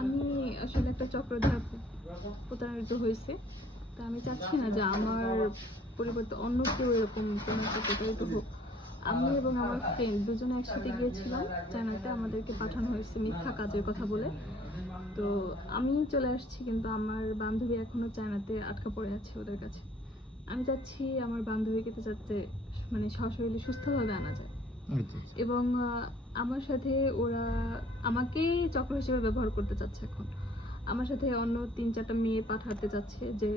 আমি আসলে একটা চক্র দ্বারা প্রতারিত হয়েছে। তো আমি চাচ্ছি না যে আমার পরিবর্তে অন্য কেউ এরকম কোনো একটা প্রতারিত হোক। আমি এবং আমার ফ্রেন্ড দুজনে একসাথে গিয়েছিলাম চায়নাতে, আমাদেরকে পাঠানো হয়েছে মিথ্যা কাজের কথা বলে। তো আমি চলে আসছি, কিন্তু আমার বান্ধবী এখনো চায়নাতে আটকা পড়ে আছে ওদের কাছে। আমি চাচ্ছি আমার বান্ধবীকে তো যাতে মানে সশরীরে সুস্থভাবে আনা যায়। এবং আমার সাথে ওরা আমাকেই চক্র হিসেবে ব্যবহার করতে চাচ্ছে এখন। আমার সাথে অন্য 3-4টা মেয়ে পাঠাতে চাচ্ছে যে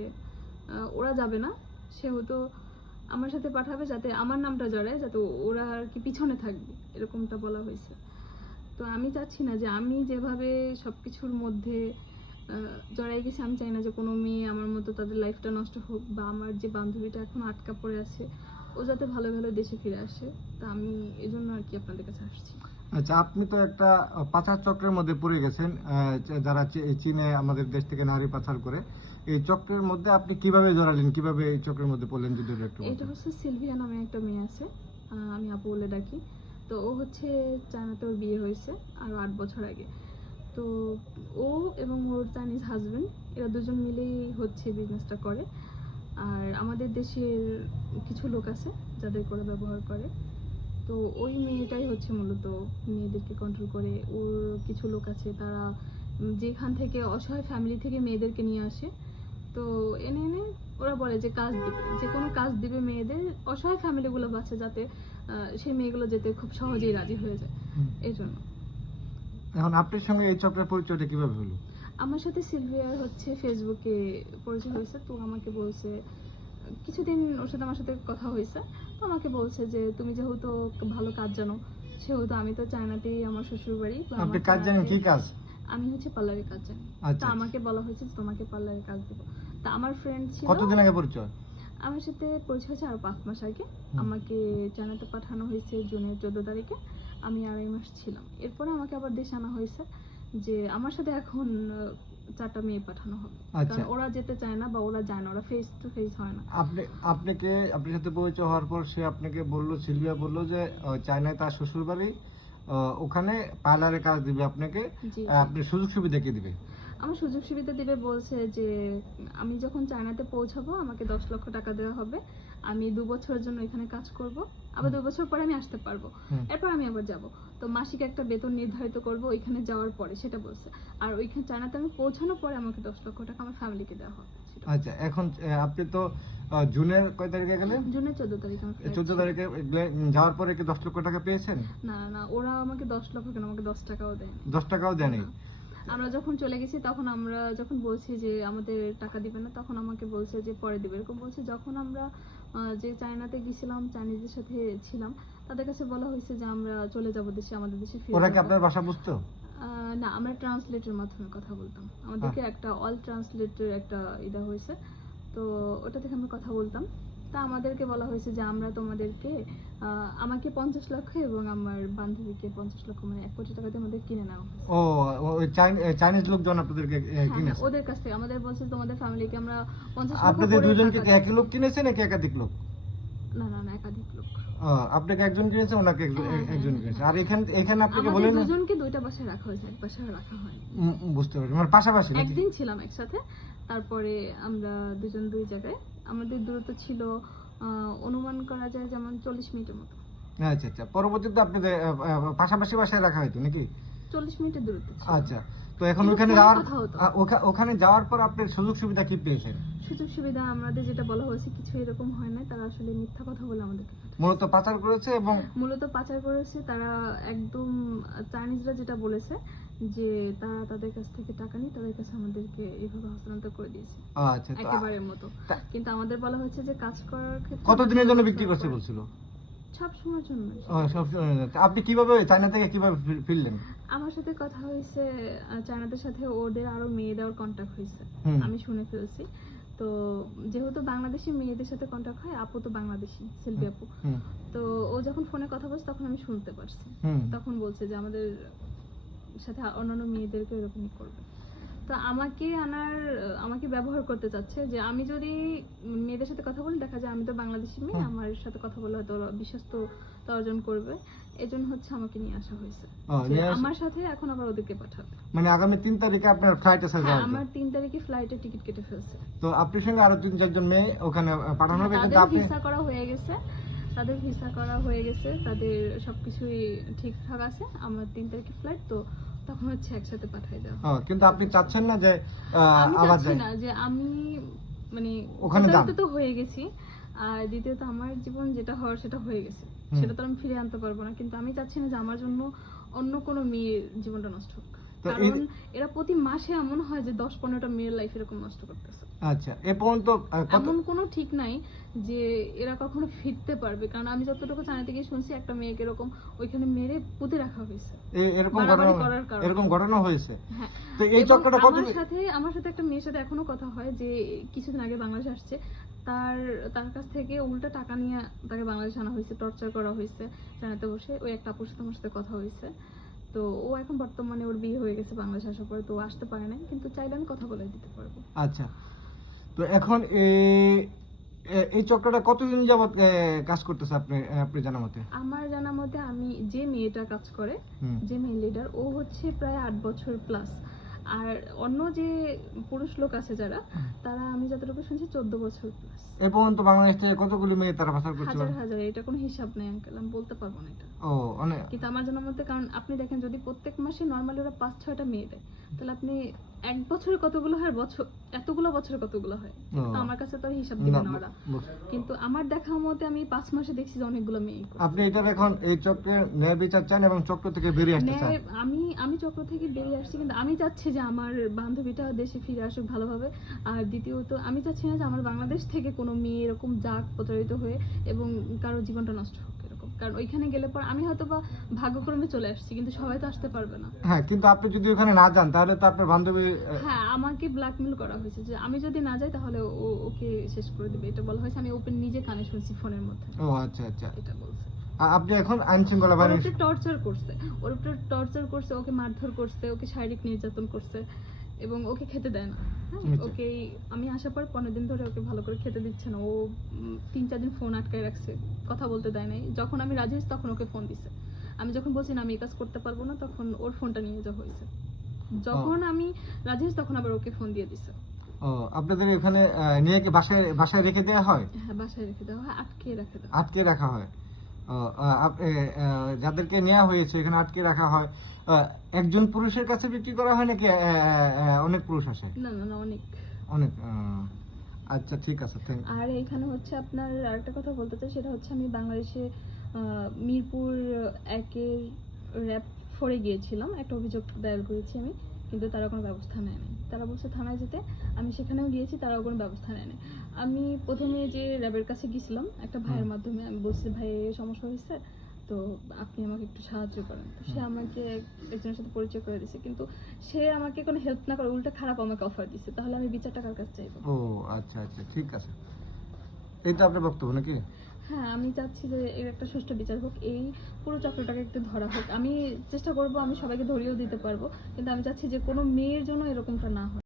ওরা যাবে না, সেহেতু আমার সাথে পাঠাবে যাতে আমার নামটা জড়ায়, যাতে ওরা আর কি পিছনে থাকবে, এরকমটা বলা হয়েছে। তো আমি চাচ্ছি না যে আমি যেভাবে সবকিছুর মধ্যে জড়াই গেছি, আমি চাই না যে কোনো মেয়ে আমার মতো তাদের লাইফটা নষ্ট হোক, বা আমার যে বান্ধবীটা এখন আটকা পড়ে আছে ও যাতে ভালো ভালো দেশে ফিরে আসে। তা আমি এই জন্য আর কি আপনাদের কাছে আসছি। আচ্ছা, আপনি তো একটা পাচার চক্রের মধ্যে পড়ে গেছেন, যারা চীনে আমাদের দেশ থেকে নারী পাচার করে। এই চক্রের মধ্যে আপনি কিভাবে জড়ালেন, কিভাবে এই চক্রের মধ্যে পড়লেন যদি একটু বলতেন? এটা হচ্ছে সিলভিয়া নামে একটা মেয়ে আছে, আমি আপু বলে ডাকি। তো ও হচ্ছে চায়নাতে ওর বিয়ে হয়েছে আরও 8 বছর আগে। তো ও এবং ওর চাইনিজ হাজবেন্ড এরা দুজন মিলেই হচ্ছে বিজনেসটা করে। আর আমাদের দেশের কিছু লোক আছে যাদের করে ব্যবহার করে। তো ওই মেয়েটাই হচ্ছে মূলত মেয়েদেরকে কন্ট্রোল করে। ওর কিছু লোক আছে, তারা যেখান থেকে অসহায় ফ্যামিলি থেকে মেয়েদেরকে নিয়ে আসে, তো এনে এনে ওরা বলে যে কাজ দিবে, যে কোনো কাজ দিবে মেয়েদের, অসহায় ফ্যামিলিগুলো বাঁচে যাতে সেই মেয়েগুলো যেতে খুব সহজেই রাজি হয়ে যায়। এই জন্য। এখন আপনার সঙ্গে এই চক্রের পরিচয়টা কিভাবে হলো? আমার সাথে সিলভিয়ার হচ্ছে ফেসবুকে পরিচয় হয়েছে। তো আমাকে বলছে, কিছুদিন ওর সাথে আমার সাথে কথা হয়েছে, তো আমাকে বলছে যে তুমি যেহেতু ভালো কাজ জানো, সেহেতু আমি তো চায়নাতেই আমার শ্বশুর বাড়ি। আপনি কাজ জানেন, কি কাজ? আমি হচ্ছে পার্লারের কাজ জানি। তো আমাকে বলা হয়েছে যে তোমাকে পার্লারের কাজ দেবো। তা আমার ফ্রেন্ড ছিল। কতদিন আগে পরিচয়? আমার সাথে পরিচয় হচ্ছে আরো 5 মাস আগে। আমাকে চায়নাতে পাঠানো হয়েছে জুনের 14 তারিখে। আমি 2.5 মাস ছিলাম। এরপরে আমাকে আবার দেশে আনা হয়েছে যে আমার সাথে এখন 4টা মেয়ে পাঠানো হবে। কারণ ওরা যেতে চায় না, বা ওরা যায় না, ওরা ফেস টু ফেস হয় না। আপনার সাথে পরিচয় হওয়ার পর সে আপনাকে বললো, সিলভিয়া বললো যে চায়নায় তার শ্বশুর বাড়ি, ওখানে পার্লারে কাজ দিবে আপনাকে, আপনি সুযোগ সুবিধা কে দিবে? আমার সুযোগ সুবিধা দিবে বলছে যে আমি যখন চায়নাতে পৌঁছাবো আমাকে 10 লক্ষ টাকা দেওয়া হবে, আমি 2 বছরের জন্য এখানে কাজ করব, আবার 2 বছর পরে আমি আসতে পারবো, এরপর আমি আবার যাব। তো মাসিক একটা বেতন নির্ধারিত করব ওইখানে যাওয়ার পরে, সেটা বলছে। আর ওইখানে চায়নাতে আমি পৌঁছানোর পরে আমাকে 10 লক্ষ টাকা আমার ফ্যামিলিকে দেওয়া হবে। আচ্ছা, এখন আপনি তো জুনের কয় তারিখে গেলেন? জুনের 14 তারিখে। 14 তারিখে যাওয়ার পরে কি 10 লক্ষ টাকা পেয়েছেন? না না, ওরা আমাকে 10 লক্ষ কেন, আমাকে 10 টাকাও দেয়নি। 10 টাকাও দেয়নি? আমরা যখন চলে গেছি তখন আমরা যখন বলছি যে আমাদের টাকা দিবে না, তখন আমাকে বলছে যে পরে দিবে, এরকম বলছে। যখন আমরা যে চায়নাতে গেছিলাম, চাইনিজদের সাথে ছিলাম, তাদের কাছে বলা হয়েছে যে আমরা চলে যাব দেশে, আমাদের দেশে ফিরে। ওরা কি আপনার ভাষা বুঝতো? না, আমরা ট্রান্সলেটের মাধ্যমে কথা বলতাম। আমাদেরকে একটা অল ট্রান্সলেটের একটা ইদা হয়েছে, তো ওটা থেকে আমরা কথা বলতাম। তা আমাদেরকে বলা হয়েছে যে আমরা তোমাদেরকে আমাকে 50 লক্ষ এবং আমার বান্ধবীকে 50 লক্ষ, মানে 1 কোটি টাকা দিয়ে আমাদের কিনে নেওয়া হয়েছে। ও, ওই চাইনিজ লোকজন আপনাদেরকে কিনেছে? ওদের কাছ থেকে আমাদের বলছে তোমাদের ফ্যামিলিকে আমরা 50 লক্ষ। আপনাদের দুজনকে কি একই লোক কিনেছে নাকি একাধিক লোক? না না না, একাধিক লোক। আপনাকে একজন কিনেছে, ওনাকে একজন কিনেছে। আর এখানে আপনাকে বলেন আমাদের দুজনকে দুইটা বাসায় রাখা হয়েছে, এক বাসায় রাখা হয়নি। বুঝতে পারছি, মানে পাশাপাশি একদিন ছিলাম একসাথে, তারপরে আমরা দুজন দুই জায়গায়। আমাদের দূরত্ব ছিল অনুমান করা যায় যেমন 40 মিনিটের মতো। আচ্ছা আচ্ছা, পরবর্তীতে আপনাদের পাশাপাশি বাসায় রাখা হয়তো নাকি? 40 মিনিটের দূরত্ব ছিল। আচ্ছা, তো এখন ওখানে যাওয়ার পর আপনার সুযোগ সুবিধা কি পেয়েছেন? সুযোগ সুবিধা আমাদের যেটা বলা হয়েছে কিছু এরকম হয় না, তারা আসলে মিথ্যা কথা বলে আমাদেরকে মূলত পাচার করেছে। এবং মূলত পাচার করেছে তারা একদম। চাইনিজরা যেটা বলেছে যে তারা তাদের কাছ থেকে টাকা নিয়ে তাদের কাছে আমাদেরকে এইভাবে হস্তান্তর করে দিয়েছে। আচ্ছা, একেবারের মতো। কিন্তু আমাদের বলা হয়েছে যে কাজ করার ক্ষেত্রে কতদিনের জন্য বিক্রি করছে বলছিল? সব সময়ের জন্য। আপনি কিভাবে চায়না থেকে কিভাবে ফিরলেন? আমার সাথে কথা হয়েছে, চায়নাদের সাথে ওদের আরো মেয়ে দেওয়ার কন্টাক্ট হয়েছে, আমি শুনে ফেলছি। তো যেহেতু বাংলাদেশি মেয়েদের সাথে কন্টাক্ট হয়, আপু তো বাংলাদেশি, সিলভি আপু। তো ও যখন ফোনে কথা বলছে তখন আমি শুনতে পারছি, তখন বলছে যে আমাদের সাথে অন্যান্য মেয়েদেরকে এরকমই করবে। তো আমাকে ব্যবহার করতে চাচ্ছে, যে আমি যদি মেয়েদের সাথে কথা বলি, দেখা যায় আমি তো বাংলাদেশি মেয়ে, আমার সাথে কথা বলে হয়তো ওরা বিশ্বস্ততা অর্জন করবে, এজন্য হচ্ছে আমাকে নিয়ে আসা হয়েছে। ও, যে নিয়ে আমার সাথে এখন আবার ওদেরকে পাঠাবে। মানে আগামী 3 তারিখে আপনার ফ্লাইট আছে হ্যাঁ, যাওয়ার আমার জন্য। 3 তারিখে ফ্লাইটের টিকিট কেটে ফেলছে। তো আপনার সঙ্গে আরো 3-4 জন মেয়ে ওখানে পাঠানো হবে, কিন্তু তাদের আপনি ভিসা করা হয়ে গেছে, তাদের সবকিছুই ঠিকঠাক আছে। আমার 3 তারিখে ফ্লাইট, তো তখন হচ্ছে একসাথে পাঠিয়ে দেওয়া হবে। কিন্তু আপনি চাচ্ছেন না যে আমি আবার চাচ্ছি যাই? না যে আমি মানে ওখানে যান। প্রতারিত তো হয়ে গেছি, আর দ্বিতীয়ত আমার জীবন যেটা হওয়ার সেটা হয়ে গেছে, সেটা তো আমি ফিরে আনতে পারবো না। কিন্তু আমি চাচ্ছি না যে আমার জন্য অন্য কোনো মেয়ের জীবনটা নষ্ট হোক, তো কারণ এরা প্রতি মাসে এমন হয় যে 10-15টা মেয়ের লাইফ এরকম নষ্ট করতেছে। আচ্ছা, এ পর্যন্ত কত? এমন কোনো ঠিক নাই যে এরা কখনো ফিরতে পারবে, কারণ আমি যতটুকু জানা থেকে শুনছি, একটা মেয়েকে এরকম ওইখানে মেরে পুঁতে রাখা হয়েছে এরকম বাড়াবাড়ি ঘটনা, করার কারণে। এরকম ঘটনা হয়েছে? হ্যাঁ, তো এই এবং চক্রটা কত? আমার সাথে একটা মেয়ের সাথে এখনো কথা হয়, যে কিছুদিন আগে বাংলাদেশ আসছে, তার কাছ থেকে উল্টা টাকা নিয়ে তাকে বাংলাদেশ আনা হয়েছে, টর্চার করা হয়েছে জানাতে বসে। ওই একটা আপুর সাথে আমার সাথে কথা হয়েছে। তো ও এখন বর্তমানে ওর বিয়ে হয়ে গেছে বাংলাদেশ আসার পরে, তো ও আসতে পারে নাই, কিন্তু চাইলে আমি কথা বলে দিতে পারবো। আচ্ছা, তো এখন এই চক্রটা কতদিন যাবত কাজ করতেছে আপনি জানা মতে? আমার জানা মতে, আমি যে মেয়েটা কাজ করে, হুম। যে মেয়ে লিডার, ও হচ্ছে প্রায় 8 বছর প্লাস। আর অন্য যে পুরুষ লোক আছে যারা, তারা আমি যতটুকু শুনছি 14 বছর প্লাস। এ পর্যন্ত বাংলাদেশ থেকে কতগুলি মেয়ে তারা পাচার করছিল? হাজার হাজার, এটা কোনো হিসাব নেই আঙ্কেল, আমি বলতে পারবো না এটা। ও, অনেক। কিন্তু আমার জানার মধ্যে, কারণ আপনি দেখেন, যদি প্রত্যেক মাসে নর্মালি ওরা 5-6টা মেয়ে দেয়, তাহলে আপনি এক বছরে কতগুলো হয়, এতগুলো বছরে কতগুলো হয়, এটা তো আমার কাছে তো আর হিসাব দিবে না ওরা। কিন্তু আমার দেখা মতে আমি 5 মাসে দেখছি যে অনেকগুলো মেয়ে করে। আপনি এটার এখন এই চক্রের ন্যায় বিচার চান এবং চক্র থেকে বেরিয়ে আসতে চান? আমি চক্র থেকে বেরিয়ে আসছি, কিন্তু আমি চাচ্ছি যে আমার বান্ধবীটা দেশে ফিরে আসুক ভালোভাবে। আর দ্বিতীয়ত, আমি চাচ্ছি না যে আমার বাংলাদেশ থেকে কোনো মেয়ে এরকম যাক প্রতারিত হয়ে এবং কারো জীবনটা নষ্ট হোক এরকম। কারণ ওইখানে গেলে পর আমি হয়তো বা ভাগ্যক্রমে চলে আসছি, কিন্তু সবাই তো আসতে পারবে না। হ্যাঁ, কিন্তু আপনি যদি ওখানে না যান তাহলে তো আপনার বান্ধবী হ্যাঁ, আমাকে ব্ল্যাকমেল করা হয়েছে যে আমি যদি না যাই তাহলে ওকে শেষ করে দিবে, এটা বলা হয়েছে। আমি ওপেন নিজে কানে শুনছি ফোনের মধ্যে। ও আচ্ছা আচ্ছা। এটা বলছে। আপনি এখন আইন শৃঙ্খলা ওর বাহিনী উপরে টর্চার করছে, ওকে মারধর করছে, ওকে শারীরিক নির্যাতন করছে, এবং ওকে খেতে দেয় না। হ্যাঁ, আচ্ছা। ওকে আমি আসার পর 15 দিন ধরে ওকে ভালো করে খেতে দিচ্ছে না। ও 3-4 দিন ফোন আটকায় রাখছে, কথা বলতে দেয় নাই। যখন আমি রাজি হয়েছি তখন ওকে ফোন দিছে। আমি যখন বলছি না আমি এই কাজ করতে পারবো না, তখন ওর ফোনটা নিয়ে যাওয়া হয়েছে। যখন আমি রাজি হয়েছি তখন আবার ওকে ফোন দিয়ে দিছে। ও, আপনাদের এখানে নিয়ে কি বাসায় রেখে দেওয়া হয়? হ্যাঁ, বাসায় রেখে দেওয়া হয়, আটকে রাখা দেওয়া। আটকে রাখা হয়? ও, যাদেরকে নেওয়া হয়েছে এখানে আটকে রাখা হয়, একজন পুরুষের কাছে বিক্রি করা হয় নাকি অনেক পুরুষ আসে? না না না, অনেক। অনেক। আচ্ছা, ঠিক আছে, থ্যাংক ইউ। আর এখানে হচ্ছে আপনার আরেকটা কথা বলতে চাই, সেটা হচ্ছে আমি বাংলাদেশে মিরপুর 1-এর র‍্যাব 4-এ গিয়েছিলাম, একটা অভিযোগ দায়ের করেছি আমি, কিন্তু তারা কোনো ব্যবস্থা নেয় নাই। তারা বলছে থানায় যেতে, আমি সেখানেও গিয়েছি, তারাও কোনো ব্যবস্থা নেয় নাই। আমি প্রথমে যে র‍্যাবের কাছে গেছিলাম একটা ভাইয়ের মাধ্যমে, আমি বলছি ভাই এই সমস্যা হয়েছে, তো আপনি আমাকে একটু সাহায্য করেন। তো সে আমাকে একজনের সাথে পরিচয় করে দিয়েছে, কিন্তু সে আমাকে কোনো হেল্প না করে উল্টা খারাপ আমাকে অফার দিচ্ছে। তাহলে আমি বিচারটা কার কাছে চাইবো? ও আচ্ছা আচ্ছা, ঠিক আছে। এইটা আপনার বক্তব্য নাকি? হ্যাঁ, আমি চাচ্ছি যে এর একটা সুষ্ঠু বিচার হোক, এই পুরো চক্রটাকে একটু ধরা হোক। আমি চেষ্টা করব, আমি সবাইকে ধরিয়েও দিতে পারবো, কিন্তু আমি চাচ্ছি যে কোনো মেয়ের জন্য এরকমটা না হয়।